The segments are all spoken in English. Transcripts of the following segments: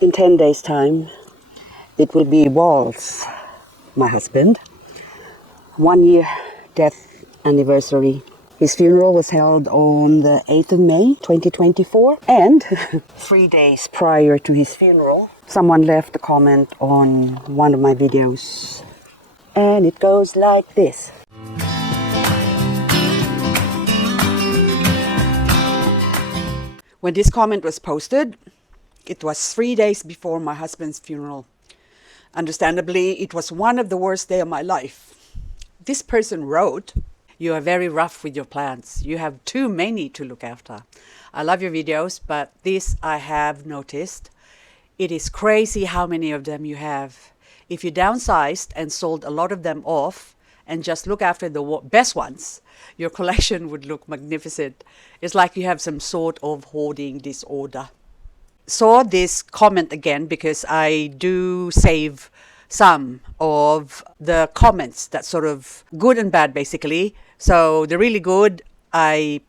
In 10 days' time, it will be Walls, my husband. 1 year death anniversary. His funeral was held on the 8th of May, 2024. And 3 days prior to his funeral, someone left a comment on one of my videos. And it goes like this. When this comment was posted, it was 3 days before my husband's funeral. Understandably, it was one of the worst days of my life. This person wrote, "You are very rough with your plants. You have too many to look after. I love your videos, but this I have noticed. It is crazy how many of them you have. If you downsized and sold a lot of them off and just look after the best ones, your collection would look magnificent. It's like you have some sort of hoarding disorder." Saw this comment again because I do save some of the comments that's sort of good and bad, basically. So the really good, I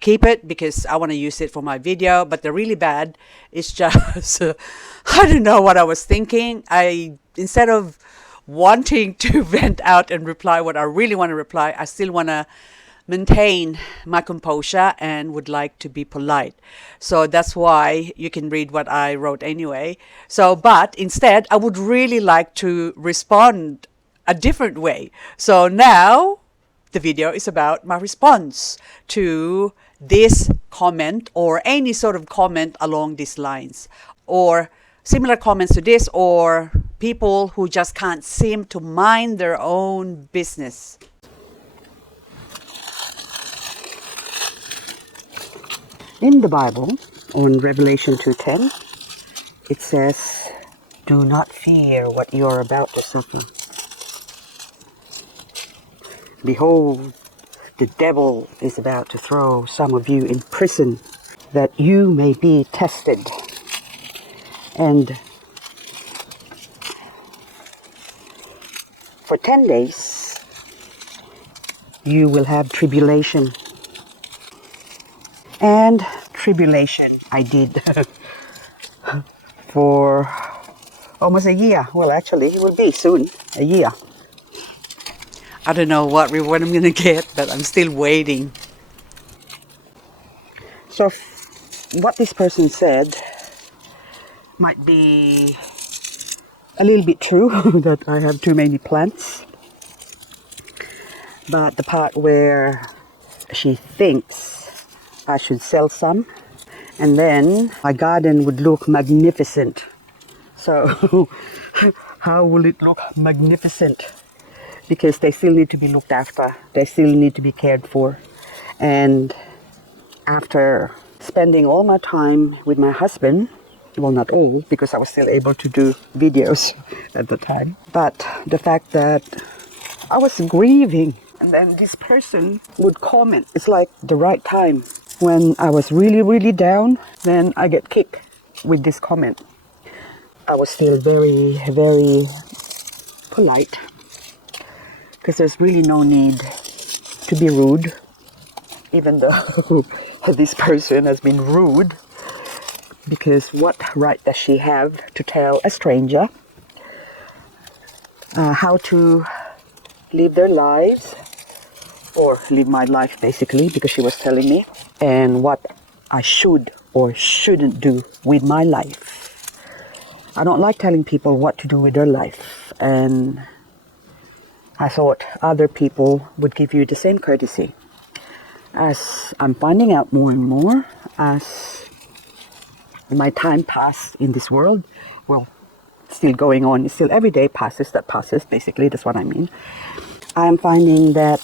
keep it because I want to use it for my video, but the really bad is just I don't know what I was thinking. Instead of wanting to vent out and reply what I really want to reply, I still want to maintain my composure and would like to be polite. So that's why you can read what I wrote anyway. But instead, I would really like to respond a different way. So now the video is about my response to this comment or any sort of comment along these lines, or similar comments to this, or people who just can't seem to mind their own business. In the Bible, on Revelation 2:10, it says, "Do not fear what you are about to suffer. Behold, the devil is about to throw some of you in prison, that you may be tested. And for 10 days, you will have tribulation." And tribulation I did for almost a year. Well, actually, it will be soon a year. I don't know what reward I'm going to get, but I'm still waiting. So what this person said might be a little bit true, that I have too many plants. But the part where she thinks I should sell some, and then my garden would look magnificent. So how will it look magnificent? Because they still need to be looked after. They still need to be cared for. And after spending all my time with my husband, well, not all, because I was still able to do videos at the time, but the fact that I was grieving, and then this person would comment. It's like the right time. When I was really, really down, then I get kicked with this comment. I was still very, very polite, because there's really no need to be rude, even though this person has been rude, because what right does she have to tell a stranger how to live their lives, or live my life basically, because she was telling me, and what I should or shouldn't do with my life. I don't like telling people what to do with their life, and I thought other people would give you the same courtesy. As I'm finding out more and more, as my time passes in this world, well, still going on, it's still every day passes that passes, basically, that's what I mean. I am finding that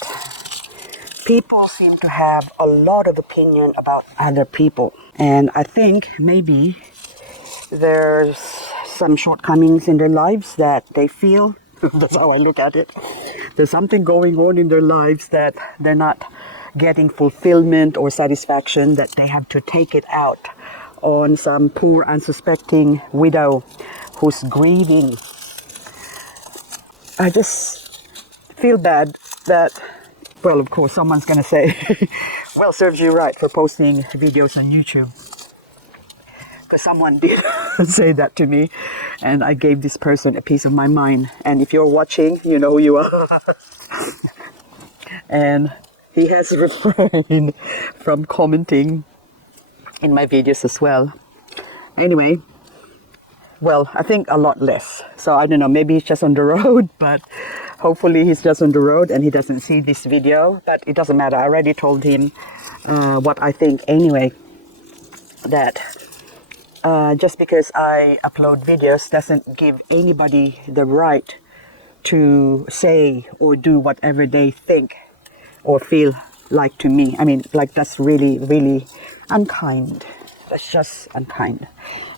people seem to have a lot of opinion about other people. And I think maybe there's some shortcomings in their lives that they feel, that's how I look at it, there's something going on in their lives that they're not getting fulfillment or satisfaction, that they have to take it out on some poor unsuspecting widow who's grieving. I just feel bad that, well, of course, someone's going to say, well, serves you right for posting videos on YouTube. Because someone did. say that to me, and I gave this person a piece of my mind. And if you're watching, you know who you are. And he has refrained from commenting in my videos as well. Anyway, well, I think a lot less. So I don't know, maybe he's just on the road, but hopefully he's just on the road and he doesn't see this video. But it doesn't matter. I already told him what I think anyway, that just because I upload videos doesn't give anybody the right to say or do whatever they think or feel like to me. I mean, like, that's really, really unkind. That's just unkind.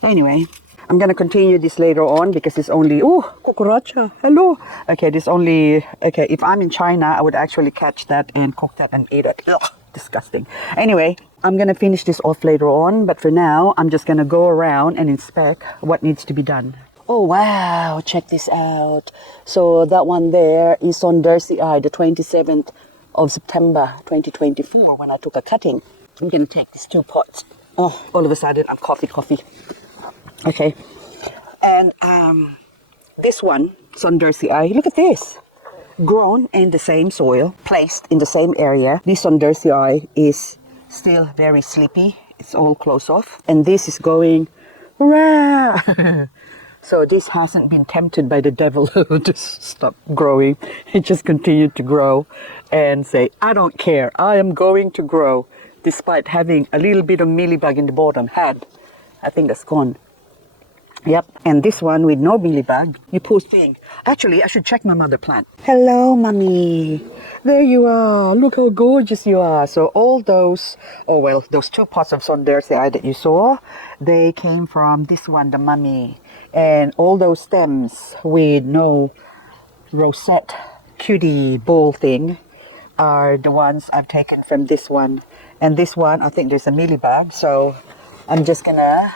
Anyway, I'm gonna continue this later on because it's only, oh, cucaracha, hello. Okay, this only, okay, if I'm in China, I would actually catch that and cook that and eat it. Ugh, disgusting. Anyway, I'm gonna finish this off later on, but for now, I'm just gonna go around and inspect what needs to be done. Oh, wow, check this out. So that one there is on Dirty Eye, the 27th of September 2024 when I took a cutting. I'm gonna take these 2 pots. Oh, all of a sudden I'm coffee. Okay, and this one, Dirty Eye, look at this. Grown in the same soil, placed in the same area. This Dirty Eye is still very sleepy. It's all closed off. And this is going, rah! So this hasn't been tempted by the devil to stop growing. It just continued to grow and say, I don't care, I am going to grow, despite having a little bit of mealybug in the bottom. I think that's gone. Yep, and this one with no mealybug, you poor thing. Actually, I should check my mother plant. Hello, mommy. There you are. Look how gorgeous you are. So all those, oh well, those 2 pots of Sondersia that you saw, they came from this one, the mummy. And all those stems with no rosette cutie ball thing are the ones I've taken from this one. And this one, I think there's a mealybug, so I'm just gonna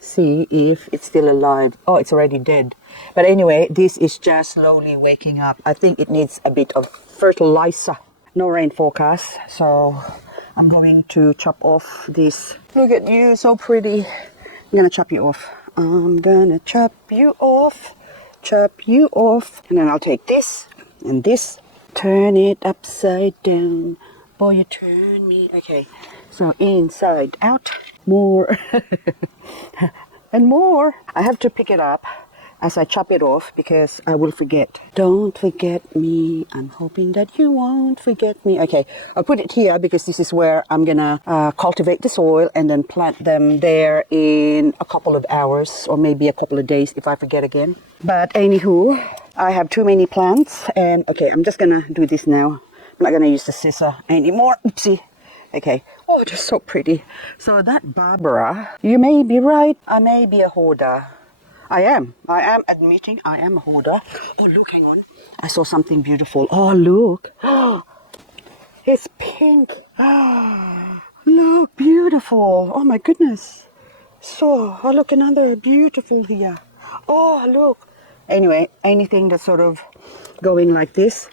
see if it's still alive. Oh, it's already dead. But anyway, this is just slowly waking up. I think it needs a bit of fertilizer. No rain forecast, so I'm going to chop off this. Look at you, so pretty. I'm gonna chop you off. I'm gonna chop you off, and then I'll take this and this, turn it upside down. Boy, you turn me. Okay, so inside out, more and more. I have to pick it up as I chop it off because I will forget. Don't forget me. I'm hoping that you won't forget me. Okay, I'll put it here because this is where I'm gonna cultivate the soil and then plant them there in a couple of hours or maybe a couple of days if I forget again. But anywho, I have too many plants and okay, I'm just gonna do this now. I'm not gonna use the scissor anymore. Oopsie. Okay. Oh, they're so pretty. So that Barbara, you may be right. I may be a hoarder. I am admitting I am a hoarder. Oh, look, hang on. I saw something beautiful. Oh, look. Oh, it's pink. Oh, look, beautiful. Oh, my goodness. So, oh, look, another beautiful here. Oh, look. Anyway, anything that's sort of going like this,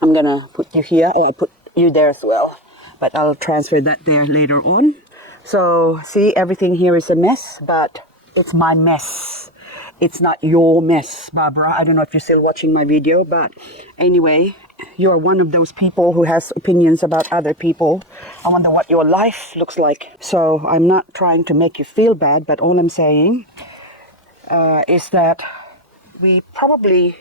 I'm going to put you here. Oh, I'll put you there as well. But I'll transfer that there later on. So, see, everything here is a mess, but it's my mess. It's not your mess, Barbara. I don't know if you're still watching my video, but anyway, you're one of those people who has opinions about other people. I wonder what your life looks like. So I'm not trying to make you feel bad, but all I'm saying is that we probably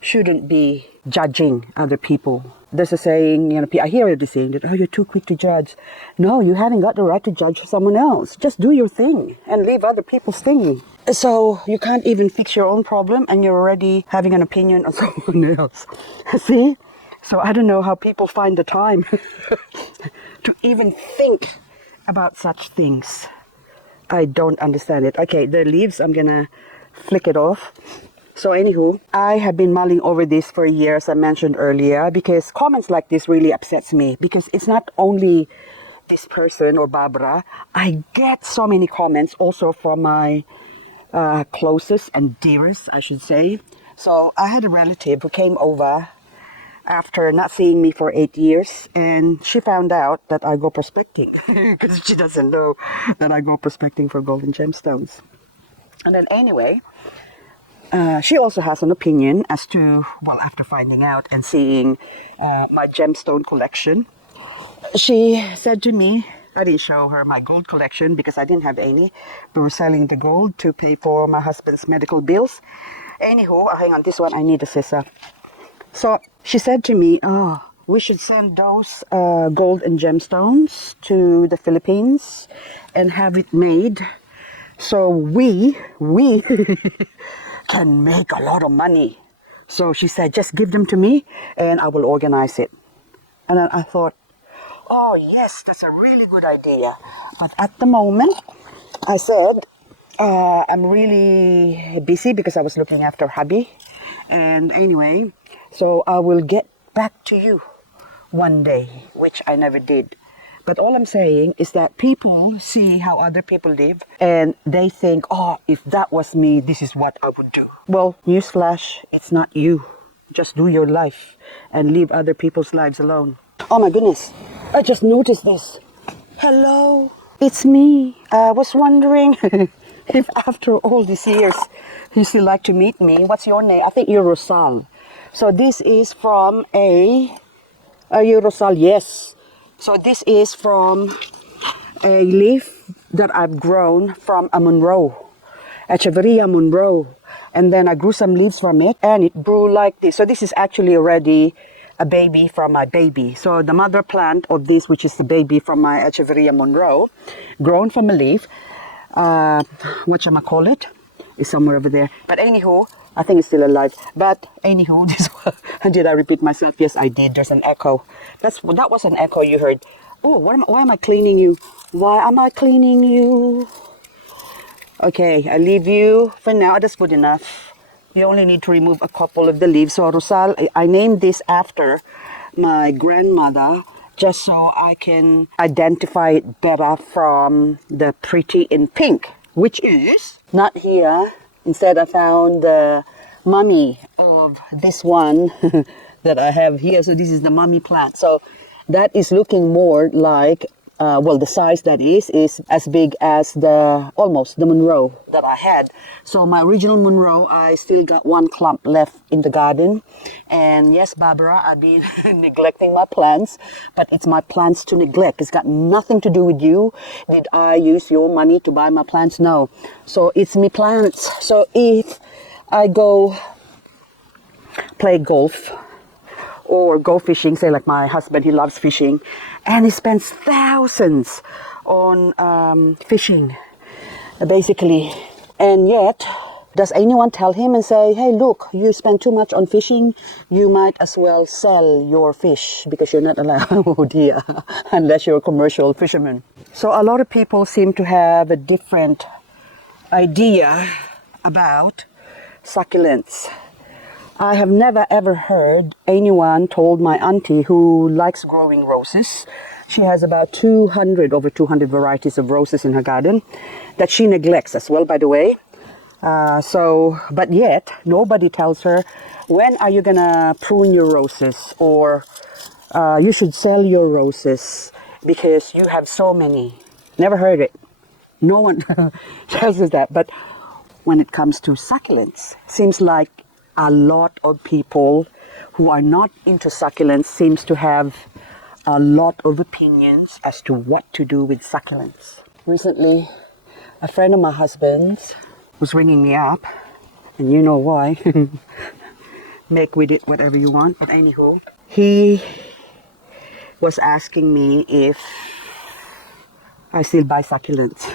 shouldn't be judging other people. There's a saying, you know, I hear the saying that, oh, you're too quick to judge. No, you haven't got the right to judge someone else. Just do your thing and leave other people's thing. So you can't even fix your own problem and you're already having an opinion on someone else. See? So I don't know how people find the time to even think about such things. I don't understand it. Okay, the leaves, I'm gonna flick it off. So anywho, I have been mulling over this for a year, as I mentioned earlier, because comments like this really upsets me. Because it's not only this person or Barbara. I get so many comments also from my closest and dearest, I should say. So I had a relative who came over after not seeing me for 8 years, and she found out that I go prospecting because she doesn't know that I go prospecting for gold and gemstones. And then anyway, she also has an opinion as to, well, after finding out and seeing my gemstone collection, she said to me, I didn't show her my gold collection because I didn't have any. We were selling the gold to pay for my husband's medical bills. Anywho, hang on, this one I need a scissor. So she said to me, oh, we should send those gold and gemstones to the Philippines and have it made so we can make a lot of money. So she said, just give them to me and I will organize it. And then I thought, oh yes, that's a really good idea. But at the moment, I said, I'm really busy because I was looking after hubby. And anyway, so I will get back to you one day, which I never did. But all I'm saying is that people see how other people live and they think, oh, if that was me, this is what I would do. Well, newsflash, it's not you. Just do your life and leave other people's lives alone. Oh my goodness, I just noticed this. Hello, it's me. I was wondering if after all these years, you still like to meet me. What's your name? I think you're Rosal. So this is from are you Rosal? Yes. So this is from a leaf that I've grown from a Monroe, Echeverria Monroe. And then I grew some leaves from it and it grew like this. So this is actually already a baby from my baby. So the mother plant of this, which is the baby from my Echeverria Monroe, grown from a leaf, whatchamacallit, is somewhere over there. But anywho, I think it's still alive. But anywho, this one, did I repeat myself? Yes, I did. There's an echo. That was an echo you heard. Oh, why am I cleaning you? Why am I cleaning you? Okay, I leave you for now. That's good enough. You only need to remove a couple of the leaves. So Rosal, I named this after my grandmother just so I can identify it better from the pretty in pink, which is not here. Instead, I found the mummy of this one that I have here. So this is the mummy plant. So that is looking more like, well, the size that is as big as almost the Monroe that I had. So my original Monroe, I still got one clump left in the garden. And yes, Barbara, I've been neglecting my plants, but it's my plants to neglect. It's got nothing to do with you. Did I use your money to buy my plants? No. So it's me plants. So if I go play golf or go fishing, say like my husband, he loves fishing, and he spends thousands on fishing, basically. And yet, does anyone tell him and say, hey, look, you spend too much on fishing, you might as well sell your fish because you're not allowed, oh dear, unless you're a commercial fisherman. So a lot of people seem to have a different idea about succulents. I have never ever heard anyone told my auntie who likes growing roses, she has about over 200 varieties of roses in her garden that she neglects as well, by the way. But yet nobody tells her, when are you gonna prune your roses, or you should sell your roses because you have so many. Never heard it. No one tells us that. But when it comes to succulents, seems like a lot of people who are not into succulents seems to have a lot of opinions as to what to do with succulents. Recently, a friend of my husband's was ringing me up, and you know why. Make with it whatever you want. But anywho, he was asking me if I still buy succulents.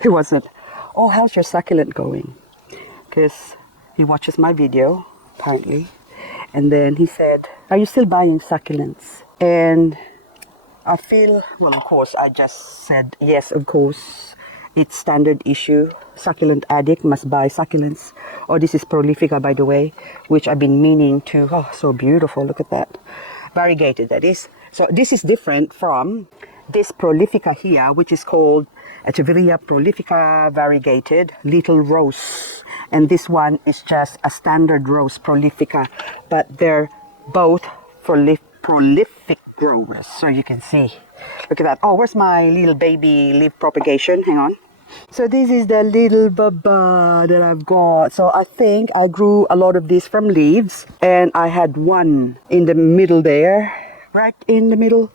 He wasn't, oh, how's your succulent going? Because he watches my video, apparently. And then he said, are you still buying succulents? And I feel, well, of course, I just said, yes, of course. It's standard issue. Succulent addict must buy succulents. Oh, this is Prolifica, by the way, which I've been meaning to. Oh, so beautiful. Look at that. Variegated, that is. So this is different from this Prolifica here, which is called Echeverria Prolifica Variegated Little Rose. And this one is just a standard rose Prolifica, but they're both prolific growers. So you can see, look at that. Oh, where's my little baby leaf propagation? Hang on. So this is the little baba that I've got. So I think I grew a lot of these from leaves, and I had one in the middle there, right in the middle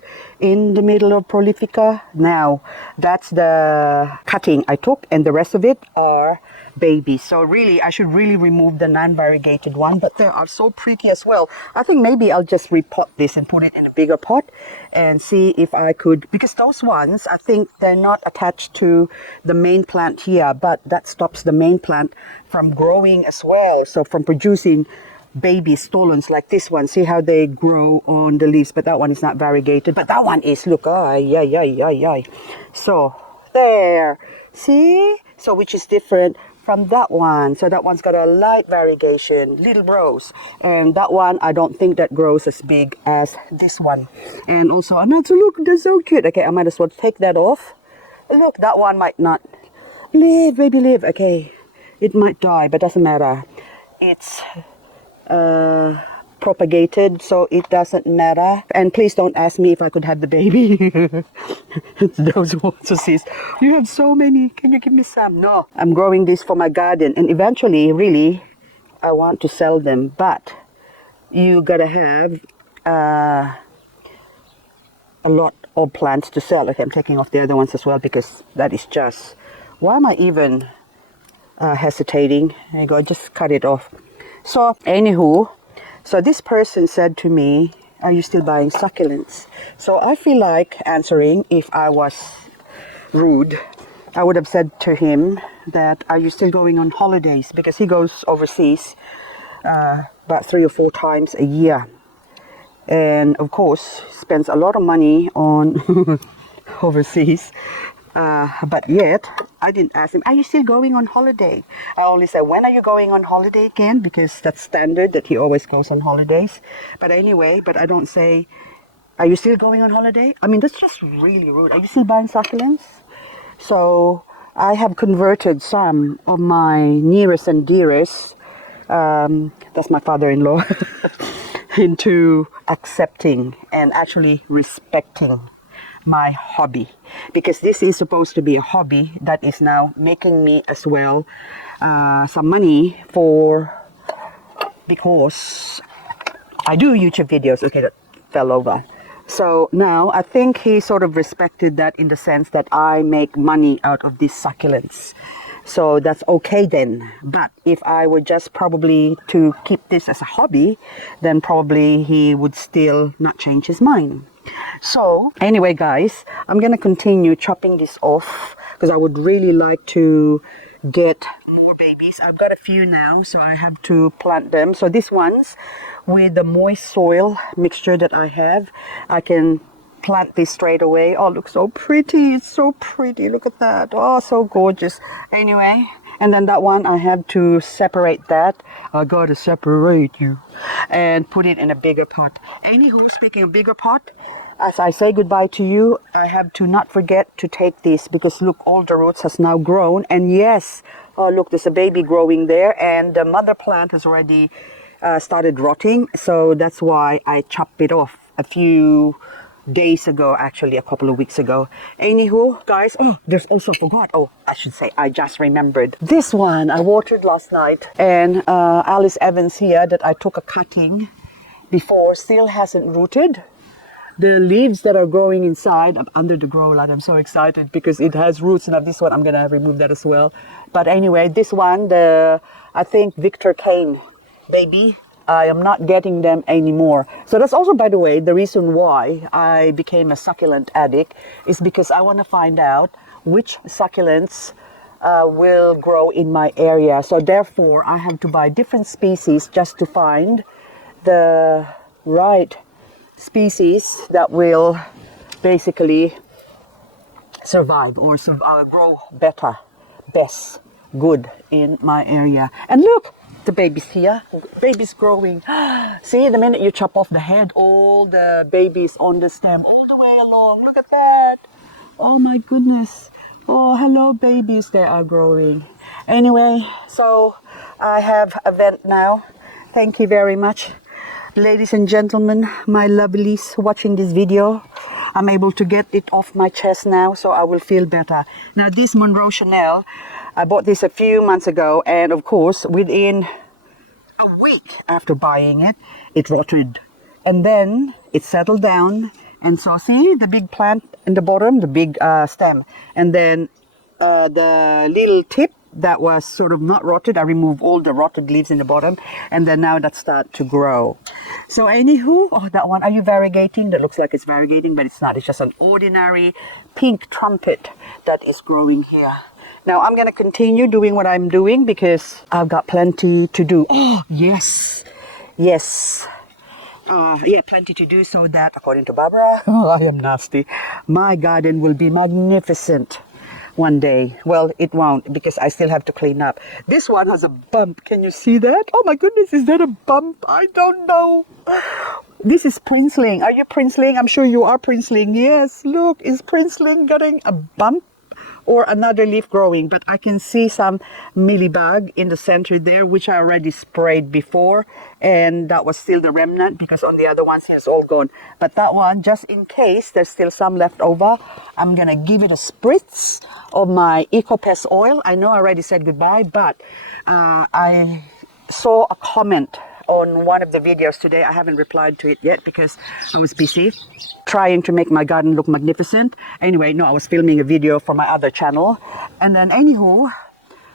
of Prolifica. Now that's the cutting I took, and the rest of it are babies. So really, I should really remove the non-variegated one, but they are so pretty as well. I think maybe I'll just repot this and put it in a bigger pot and see if I could, because those ones, I think they're not attached to the main plant here, but that stops the main plant from growing as well. So from producing baby stolons like this one, see how they grow on the leaves, but that one is not variegated, but that one is, look, so there, see, so which is different from that one. So that one's got a light variegation, little rows, and that one I don't think that grows as big as this one. And also another, look, they're so cute. Okay, I might as well take that off. Look, that one might not live, baby live. Okay, it might die, but doesn't matter, it's propagated, so it doesn't matter. And please don't ask me if I could have the baby. Those ones who says, you have so many, can you give me some? No, I'm growing this for my garden, and eventually, really, I want to sell them, but you gotta have a lot of plants to sell. Okay, I'm taking off the other ones as well, because that is just, why am I even hesitating? There you go, just cut it off. So anywho, so this person said to me, are you still buying succulents? So I feel like answering, if I was rude, I would have said to him that, are you still going on holidays? Because he goes overseas about 3 or 4 times a year. And of course, spends a lot of money on overseas. But yet, I didn't ask him, are you still going on holiday? I only said, when are you going on holiday again? Because that's standard that he always goes on holidays. But anyway, but I don't say, are you still going on holiday? I mean, that's just really rude. Are you still buying succulents? So I have converted some of my nearest and dearest, that's my father-in-law, into accepting and actually respecting my hobby, because this is supposed to be a hobby that is now making me as well some money because I do YouTube videos. Okay, that fell over. So now I think he sort of respected that, in the sense that I make money out of these succulents. So that's okay then. But if I were just probably to keep this as a hobby, then probably he would still not change his mind. So anyway, guys, I'm going to continue chopping this off, because I would really like to get more babies. I've got a few now, so I have to plant them. So these ones, with the moist soil mixture that I have, I can plant this straight away. Oh, look, so pretty. It's so pretty. Look at that. Oh, so gorgeous. Anyway, and then that one, I have to separate that. I gotta separate you and put it in a bigger pot. Anywho, speaking of bigger pot, as I say goodbye to you, I have to not forget to take this, because look, all the roots has now grown. And yes, oh look, there's a baby growing there, and the mother plant has already started rotting. So that's why I chopped it off a few days ago, actually a couple of weeks ago. Anywho, guys, oh, there's also forgot. Oh, I should say, I just remembered. This one I watered last night, and Alice Evans here that I took a cutting before still hasn't rooted. The leaves that are growing inside, I'm under the grow light. I'm so excited because it has roots. Now this one, I'm gonna remove that as well. But anyway, this one, I think Victor Kane baby, I am not getting them anymore. So that's also, by the way, the reason why I became a succulent addict, is because I want to find out which succulents will grow in my area. So therefore, I have to buy different species just to find the right species that will basically survive or grow better, best, good in my area. And look, the baby's here. Baby's growing. See, the minute you chop off the head, all the babies on the stem, all the way along. Look at that. Oh my goodness. Oh, hello babies. They are growing. Anyway, so I have a vent now. Thank you very much. Ladies and gentlemen, my lovelies watching this video, I'm able to get it off my chest now, so I will feel better. Now this Monroe Chanel, I bought this a few months ago, and of course within a week after buying it, it rotted. And then it settled down, and so see the big plant in the bottom, the big stem, and then the little tip that was sort of not rotted, I removed all the rotted leaves in the bottom, and then now that start to grow. So anywho, oh, that one, are you variegating? That looks like it's variegating, but it's not. It's just an ordinary pink trumpet that is growing here. Now I'm going to continue doing what I'm doing because I've got plenty to do. Oh, yes, yes. Yeah, plenty to do, so that, according to Barbara, I am nasty, my garden will be magnificent one day. Well, it won't, because I still have to clean up. This one has a bump. Can you see that? Oh my goodness, is that a bump? I don't know. This is princeling. Are you princeling? I'm sure you are princeling. Yes, look, is princeling getting a bump or another leaf growing? But I can see some mealybug in the center there, which I already sprayed before, and that was still the remnant because on the other ones it's all gone. But that one, just in case there's still some left over, I'm gonna give it a spritz of my EcoPest oil. I know I already said goodbye, but I saw a comment on one of the videos today. I haven't replied to it yet because I was busy trying to make my garden look magnificent. Anyway, no, I was filming a video for my other channel. And then anywho,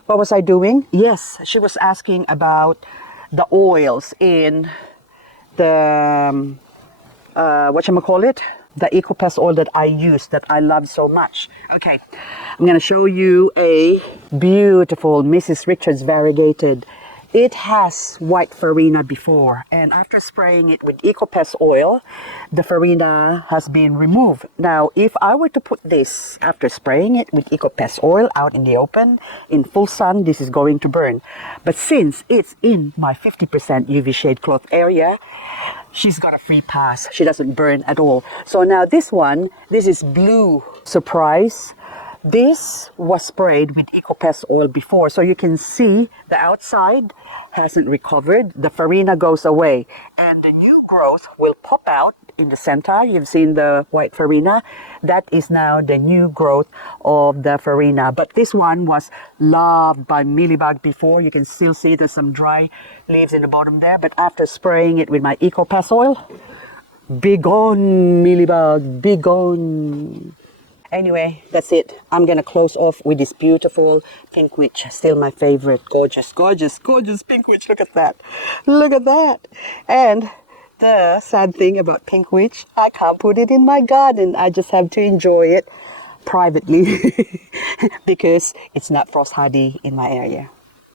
what was I doing? Yes, she was asking about the oils in the, whatchamacallit? The EcoPest oil that I use, that I love so much. Okay, I'm gonna show you a beautiful Mrs. Richards variegated. It has white farina before, and after spraying it with EcoPest oil, the farina has been removed. Now, if I were to put this, after spraying it with EcoPest oil out in the open, in full sun, this is going to burn. But since it's in my 50% UV shade cloth area, she's got a free pass. She doesn't burn at all. So now this one, this is Blue Surprise. This was sprayed with EcoPest oil before, so you can see the outside hasn't recovered. The farina goes away, and the new growth will pop out in the center. You've seen the white farina. That is now the new growth of the farina. But this one was loved by mealybug before. You can still see there's some dry leaves in the bottom there, but after spraying it with my EcoPest oil, be gone, mealybug, be gone. Anyway, that's it. I'm gonna close off with this beautiful pink witch. Still my favorite. Gorgeous, gorgeous, gorgeous pink witch. Look at that. Look at that. And the sad thing about pink witch, I can't put it in my garden. I just have to enjoy it privately because it's not frost hardy in my area.